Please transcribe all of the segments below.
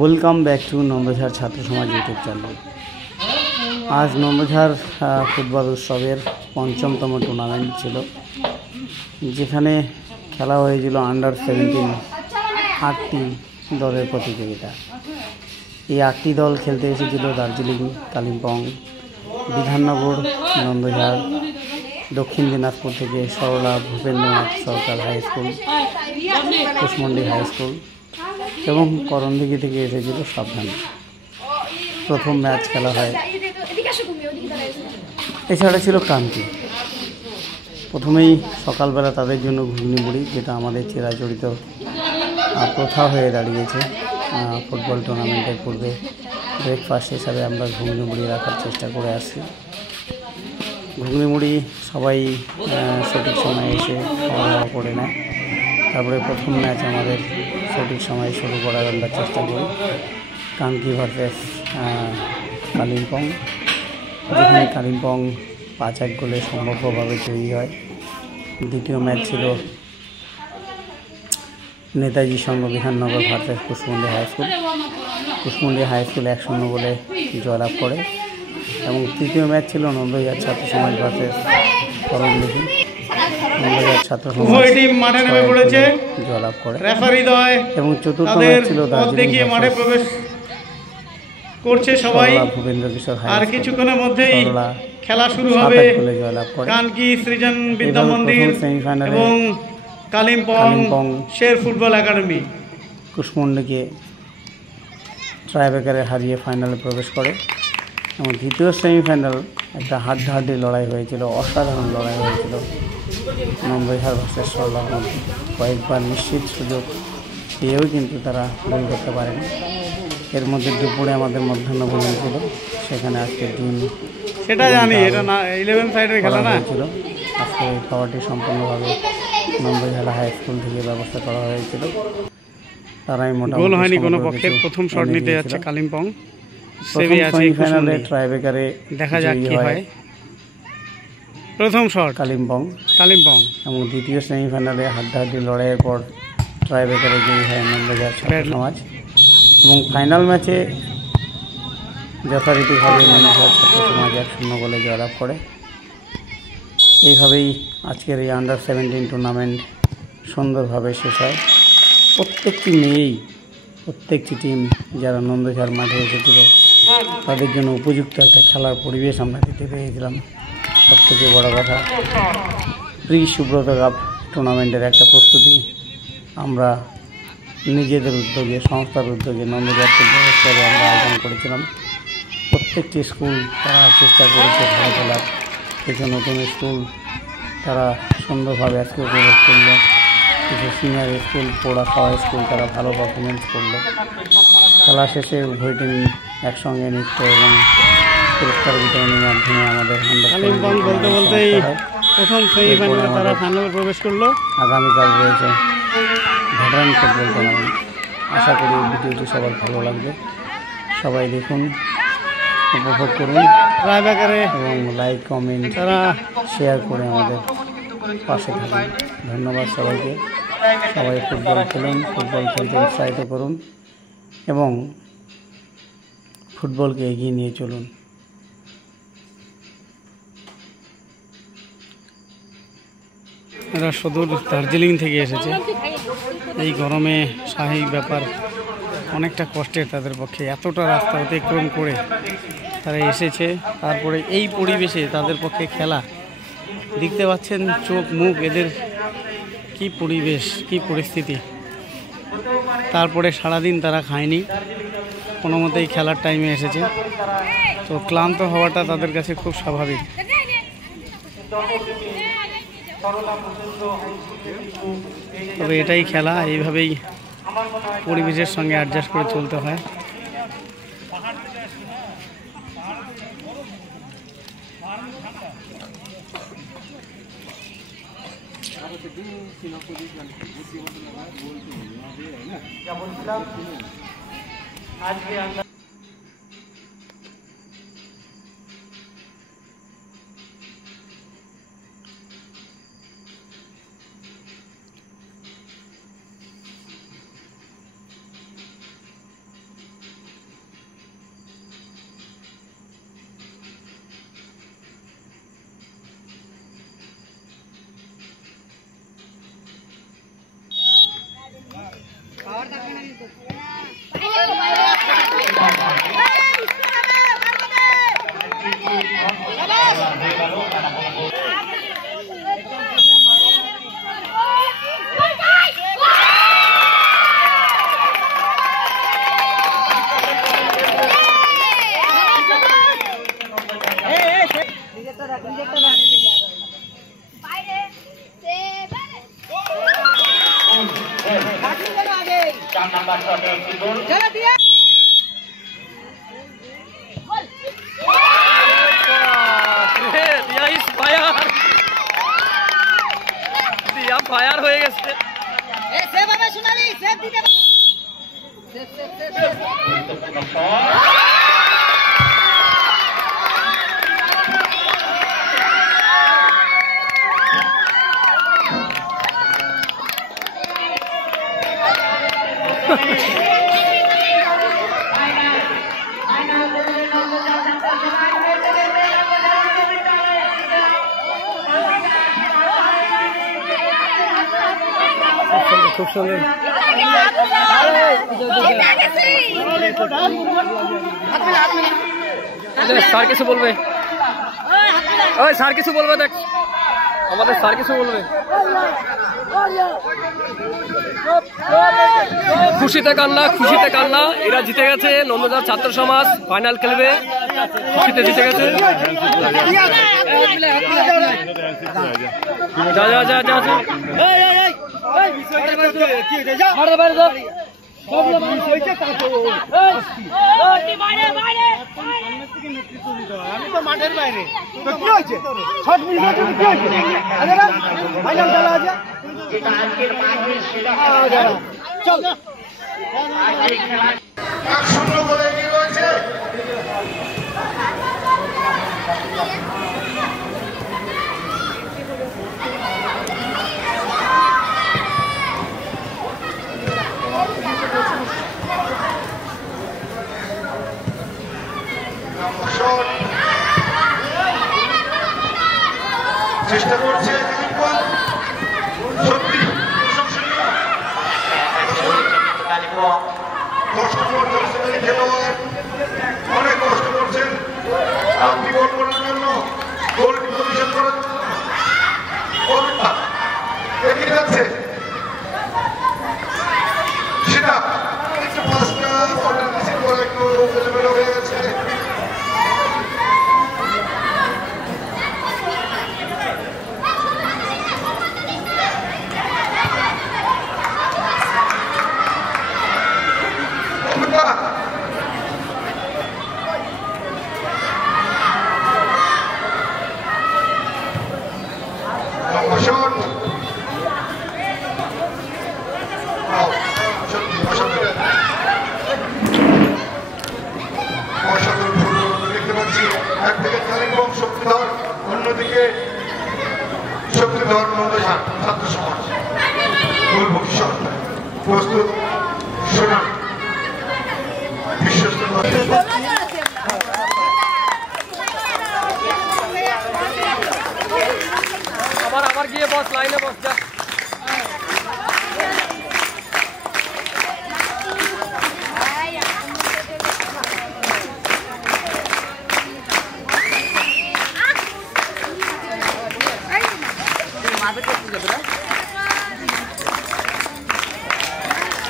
Welcome back to Nandajhar ছাত্র সমাজ YouTube channel. আজ নন্দঝাড় ফুটবল উৎসবের ৫ম টুর্নামেন্ট ছিল, যেখানে খেলা হয়েছিল আন্ডার 17 8টি দলের প্রতিযোগিতা। এই 8টি দল খেলতে এসেছিল দার্জিলিং, কালিম্পং, বিধাননগর, নন্দঝাড়, দক্ষিণ দিনাজপুর থেকে Sarala Bhupendranath Sarkar high school, Kushmandi high school এবং করণদিঘি থেকে এসেছিল সাবধান। প্রথম ম্যাচ খেলা হয়। এছাড়া ছিল ক্রান্তি। প্রথমেই সকালবেলা তাদের জন্য ঘুগনি মুড়ি, যেটা আমাদের চিরাচরিত প্রথা হয়ে দাঁড়িয়েছে। ফুটবল টুর্নামেন্টের পূর্বে ব্রেকফাস্ট হিসাবে আমরা ঘুগনি মুড়ি রাখার চেষ্টা করে আসছি। ঘুগনি মুড়ি সবাই সঠিক সময়ে এসে খাওয়া দাওয়া করে নেয়। তারপরে প্রথম ম্যাচ আমাদের সঠিক সময়ে শুরু করার আমরা চেষ্টা করি। কাঙ্কি ভার্সেস কালিম্পং, যেখানে কালিম্পং 5-1 গোলে সম্ভাব্যভাবে জয়ী হয়। দ্বিতীয় ম্যাচ ছিল Netaji Sangha Bidhannagar versus Kushmandi high school. Kushmandi high school 1-0 গোলে জয়লাভ করে। এবং তৃতীয় ম্যাচ ছিল নন্দঝাড় ছাত্র সমাজ ভার্সেস করণদিঘি। নন্দঝাড় ছাত্র সমাজ মাঠে নেমে পড়েছে, জয়লাভ করে। এবং চতুর্থ ম্যাচ ছিল দার্জিলিং মাঠে প্রবেশ করছে সবাই। ভূপেন্দ্র কিশোর হাই আর কিছুক্ষণের মধ্যেই খেলা শুরু হবে। জয়লাভ করে কানকি সৃজন বিদ্যা মন্দির এবং কালিম্পং শের ফুটবল একাডেমি কুশমন্ডিকে ট্রাইব্রেকারে হারিয়ে ফাইনালে প্রবেশ করে। এবং দ্বিতীয় সেমিফাইনাল একটা হাড্ডাহাড্ডি লড়াই হয়েছিল, অসাধারণ লড়াই হয়েছিল নন্দঝাড় ভার্সেস সরলার মধ্যে। কয়েকবার নিশ্চিত সুযোগ পেয়েও কিন্তু তারা গোল করতে পারেনি। এর মধ্যে দুপুরে আমাদের মধ্যাহ্নভোজন ছিল, সেখানে আজকে ডিম সেটা জানি, এটা না 11 সাইডের খেলা না ছিল। আজকে এই খাবারটি সম্পূর্ণভাবে নন্দঝাড় হাই স্কুল থেকে ব্যবস্থা করা হয়েছিল। তারাই মোটামুটি গোল হয়নি কোনো পক্ষের। প্রথম শট নিতে যাচ্ছে কালিম্পং। সেমিফাইনালে ট্রাইব্রেকারে দেখা যাক কি হয়। প্রথম শট কালিম্পং এবং দ্বিতীয় সেমিফাইনালে হাড্ডাহাড্ডি লড়াইয়ের পর ট্রাইব্রেকারে জয়ী হয় নন্দঝাড় ছাত্র সমাজ। এবং ফাইনাল ম্যাচে যথারীতিভাবে নন্দঝাড় ছাত্র সমাজ 1-0 গোলে জয়লাভ করে। এইভাবেই আজকের এই আন্ডার 17 টুর্নামেন্ট সুন্দরভাবে শেষ হয়। প্রত্যেকটি টিম যারা নন্দঝাড় মাঠে এসেছিল তাদের জন্য উপযুক্ত একটা খেলার পরিবেশ আমরা দিতে পেরেছিলাম। সবথেকে বড় কথা, প্রি সুব্রত কাপ টুর্নামেন্টের একটা প্রস্তুতি আমরা নিজেদের উদ্যোগে, সংস্থার উদ্যোগে নন্দঝাড় ফুটবল ক্লাবে আমরা আয়োজন করেছিলাম। প্রত্যেকটি স্কুল তারা চেষ্টা করেছে ভালো খেলার। কিছু নতুন স্কুল তারা সুন্দরভাবে আজকে উপভোগ করলো। কিছু সিনিয়র স্কুল, পড়া খাওয়া স্কুল তারা ভালো পারফরমেন্স করলো। খেলা শেষে উভয় টিম একসঙ্গে নৃত্য এবং পুরস্কার বিতরণের মাধ্যমে আমাদের কালিম্পং বলতেই প্রথম সেমিফাইনালে তারা ফাইনালে প্রবেশ করলো। আগামীকাল রয়েছে ভেটারান ফুটবল টুর্নামেন্ট। আশা করি ভিডিওটি সবার ভালো লাগবে। সবাই দেখুন, উপভোগ করুন এবং লাইক, কমেন্ট, শেয়ার করে আমাদের পাশে থাকুন। ধন্যবাদ সবাইকে। সবাই ফুটবল খেলুন, ফুটবল খেলতে উৎসাহিত করুন এবং ফুটবলকে এগিয়ে নিয়ে চলুন। এরা সুদূর দার্জিলিং থেকে এসেছে। এই গরমে স্বাভাবিক ব্যাপার, অনেকটা কষ্টের তাদের পক্ষে। এতটা রাস্তা অতিক্রম করে তারা এসেছে, তারপরে এই পরিবেশে তাদের পক্ষে খেলা। দেখতে পাচ্ছেন চোখ মুখ এদের, কি পরিবেশ, কি পরিস্থিতি। তারপরে সারাদিন তারা খায়নি, কোনো মতেই খেলার টাইমে এসেছে। তো ক্লান্ত হওয়াটা তাদের কাছে খুব স্বাভাবিক। তবে এটাই খেলা, এইভাবেই পরিবেশের সঙ্গে অ্যাডজাস্ট করে চলতে হয়। আজকে ফায়ার হয়ে গেছে। খুব সুন্দর। স্যার কিছু বলবে, ওই স্যার কিছু বলবে, দেখ আমাদের স্যার কিছু বলবে। খুশিতে কান্না, খুশিতে কান্না, এরা জিতে গেছে। নন্দঝাড় ছাত্র সমাজ ফাইনাল খেলবে, খুশিতে জিতে গেছে। যা যা যা যা যা মাঠের বাইরে কি হয়েছে? ফাইনাল খেলা আছে। চল চেষ্টা করছে সত্যি খেলোয়াড় অনেক কষ্ট করছেন গোল করার জন্য, গোল পজিশন করার জন্য এগিয়ে যাচ্ছে। সেটা পাঁচটা একটু এলোমেলো হয়ে গেছে। দেখতে পাচ্ছি একদিকে কালিম্পং শক্তিধর, অন্যদিকে শক্তিধর নন্দঝাড় ছাত্র সমাজ। ভবিষ্যৎ প্রস্তুত শোনা বিশ্বস্ত আবার গিয়ে বস, লাইনে বস যা।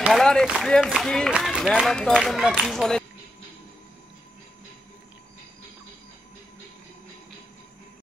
খেলার এক্সপিরিয়েন্স কি, ম্যান অফ দ্য কি বলে?